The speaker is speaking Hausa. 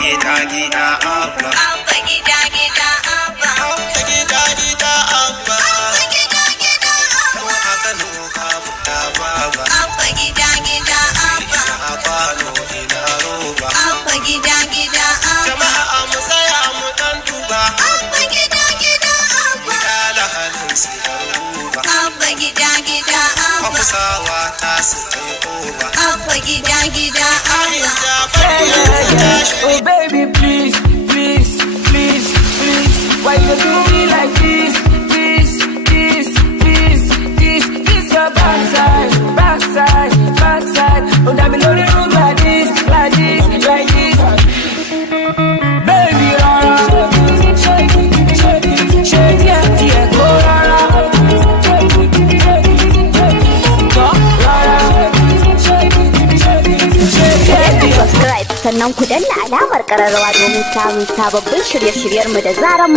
gida gida abba. Abba gida gida abba. Abba gida gida abba. Abba gida gida abba. Mu haka nuka buta baba. Abba gida gida abba. Ina kwano ina roba. Abba gida gida abba. Jama'a mu tsaya mu dan duba. Abba gida gida abba. Dala halin su dan duba. Abba gida gida abba. Hausawa ta su kai koba. Abba gida gida abba. Oh baby, please, please, please, please. Why you do me like this, this, this, this, this, this your backside, backside, backside. Oh, that me know the room like this, like this, like this. Baby, Rara, shake it, shake it, shake it, yeah, go Rara, shake it, shake it, go Rara, shake it, shake it, shake it. Subscribe sannan ku danna alamar ƙararrawa domin samun sababbin shirye-shiryenmu da zaran